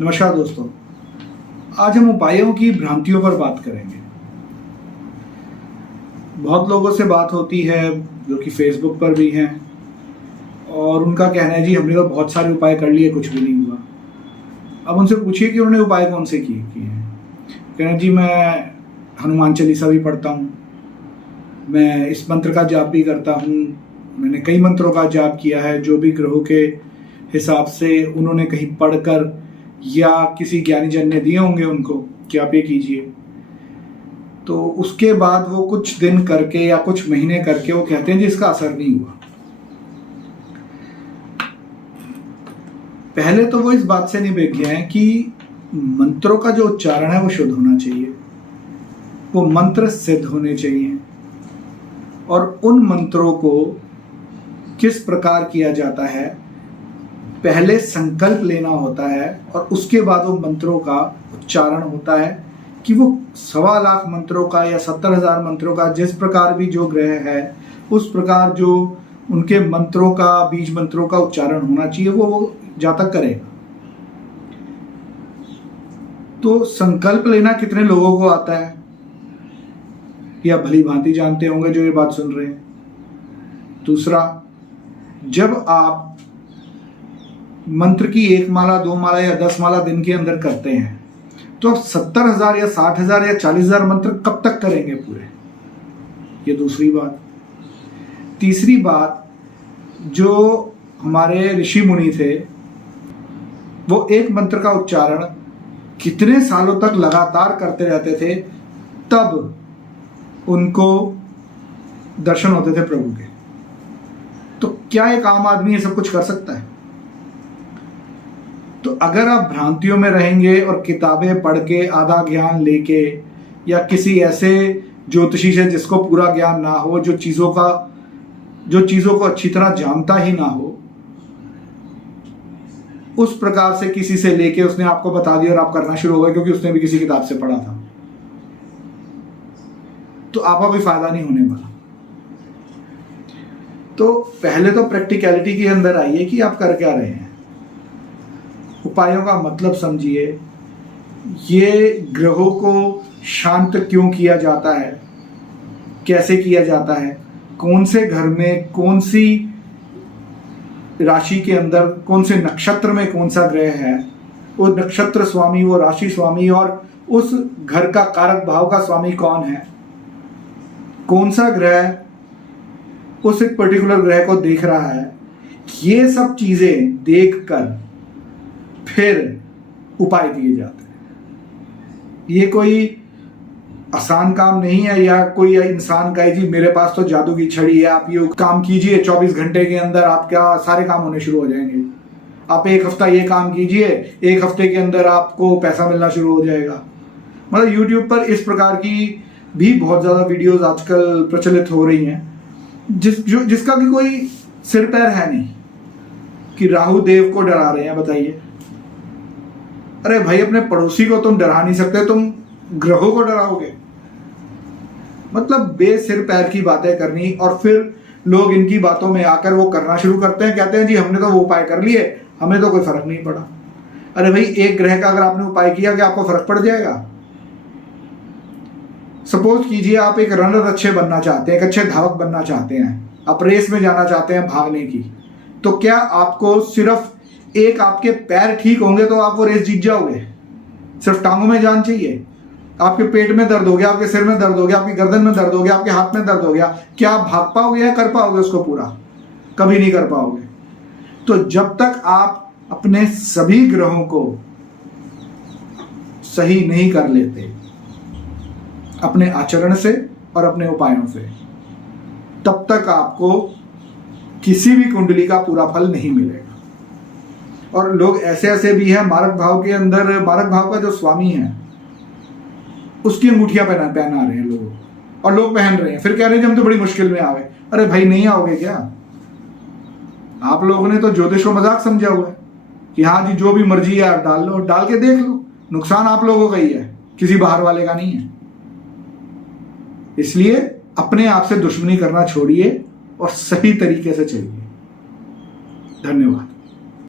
नमस्कार दोस्तों, आज हम उपायों की भ्रांतियों पर बात करेंगे। बहुत लोगों से बात होती है जो कि फेसबुक पर भी हैं और उनका कहना है जी हमने तो बहुत सारे उपाय कर लिए, कुछ भी नहीं हुआ। अब उनसे पूछिए कि उन्होंने उपाय कौन से किए हैं। कहना जी मैं हनुमान चालीसा भी पढ़ता हूँ, मैं इस मंत्र का जाप भी करता हूँ, मैंने कई मंत्रों का जाप किया है जो भी ग्रहों के हिसाब से उन्होंने कहीं पढ़कर या किसी ज्ञानी जन ने दिए होंगे उनको कि आप ये कीजिए। तो उसके बाद वो कुछ दिन करके या कुछ महीने करके वो कहते हैं जी इसका असर नहीं हुआ। पहले तो वो इस बात से निबेग गए हैं कि मंत्रों का जो उच्चारण है वो शुद्ध होना चाहिए, वो मंत्र सिद्ध होने चाहिए और उन मंत्रों को किस प्रकार किया जाता है, पहले संकल्प लेना होता है और उसके बाद वो मंत्रों का उच्चारण होता है कि वो 1.25 लाख मंत्रों का या 70,000 मंत्रों का, जिस प्रकार भी जो ग्रह है उस प्रकार जो उनके मंत्रों का, बीज मंत्रों का उच्चारण होना चाहिए, वो जातक करेगा। तो संकल्प लेना कितने लोगों को आता है या भली भांति जानते होंगे जो ये बात सुन रहे हैं। दूसरा, जब आप मंत्र की 1 माला 2 माला या 10 माला दिन के अंदर करते हैं तो आप 70,000 या 60,000 या 40,000 मंत्र कब तक करेंगे पूरे, ये दूसरी बात। तीसरी बात, जो हमारे ऋषि मुनि थे वो एक मंत्र का उच्चारण कितने सालों तक लगातार करते रहते थे, तब उनको दर्शन होते थे प्रभु के। तो क्या एक आम आदमी ये सब कुछ कर सकता है? तो अगर आप भ्रांतियों में रहेंगे और किताबें पढ़ के आधा ज्ञान लेके या किसी ऐसे ज्योतिषी से जिसको पूरा ज्ञान ना हो, जो चीज़ों को अच्छी तरह जानता ही ना हो, उस प्रकार से किसी से लेके उसने आपको बता दिया और आप करना शुरू हो गए क्योंकि उसने भी किसी किताब से पढ़ा था, तो आपका कोई फायदा नहीं होने वाला। तो पहले तो प्रैक्टिकलिटी के अंदर आइए कि आप कर क्या रहे हैं, उपायों का मतलब समझिए, ये ग्रहों को शांत क्यों किया जाता है, कैसे किया जाता है, कौन से घर में, कौन सी राशि के अंदर, कौन से नक्षत्र में कौन सा ग्रह है, वो नक्षत्र स्वामी, वो राशि स्वामी और उस घर का कारक भाव का स्वामी कौन है, कौन सा ग्रह उस एक पर्टिकुलर ग्रह को देख रहा है, ये सब चीजें देखकर फिर उपाय किए जाते हैं। ये कोई आसान काम नहीं है या कोई इंसान कहे जी मेरे पास तो जादू की छड़ी है, आप ये काम कीजिए 24 घंटे के अंदर आपका सारे काम होने शुरू हो जाएंगे, आप 1 हफ्ता ये काम कीजिए 1 हफ्ते के अंदर आपको पैसा मिलना शुरू हो जाएगा। मतलब यूट्यूब पर इस प्रकार की भी बहुत ज़्यादा वीडियोस आजकल प्रचलित हो रही हैं जिसका भी कोई सिर पैर है नहीं, कि राहु देव को डरा रहे हैं। बताइए, अरे भाई अपने पड़ोसी को तुम डरा नहीं सकते, तुम ग्रहों को डराओगे? मतलब बेसिर पैर की बातें करनी और फिर लोग इनकी बातों में आकर वो करना शुरू करते हैं, कहते हैं जी हमने तो वो उपाय कर लिए, हमें तो कोई फर्क नहीं पड़ा। अरे भाई, एक ग्रह का अगर आपने उपाय किया कि आपको फर्क पड़ जाएगा? सपोज कीजिए आप एक रनर अच्छे बनना चाहते हैं, एक अच्छे धावक बनना चाहते हैं, आप रेस में जाना चाहते हैं भागने की, तो क्या आपको सिर्फ एक आपके पैर ठीक होंगे तो आप वो रेस जीत जाओगे? सिर्फ टांगों में जान चाहिए? आपके पेट में दर्द हो गया, आपके सिर में दर्द हो गया, आपकी गर्दन में दर्द हो गया, आपके हाथ में दर्द हो गया, क्या आप भाग पाओगे या कर पाओगे उसको पूरा? कभी नहीं कर पाओगे। तो जब तक आप अपने सभी ग्रहों को सही नहीं कर लेते अपने आचरण से और अपने उपायों से, तब तक आपको किसी भी कुंडली का पूरा फल नहीं मिलेगा। और लोग ऐसे भी हैं, मारक भाव के अंदर, मारक भाव का जो स्वामी है उसकी अंगूठियां पहना रहे हैं लोग, और लोग पहन रहे हैं, फिर कह रहे हैं हम तो बड़ी मुश्किल में आ गए। अरे भाई, नहीं आओगे क्या? आप लोगों ने तो ज्योतिष को मजाक समझा हुआ है कि हाँ जी जो भी मर्जी है आप डाल लो, डाल के देख लो, नुकसान आप लोगों का ही है, किसी बाहर वाले का नहीं है। इसलिए अपने आप से दुश्मनी करना छोड़िए और सही तरीके से चलिए। धन्यवाद।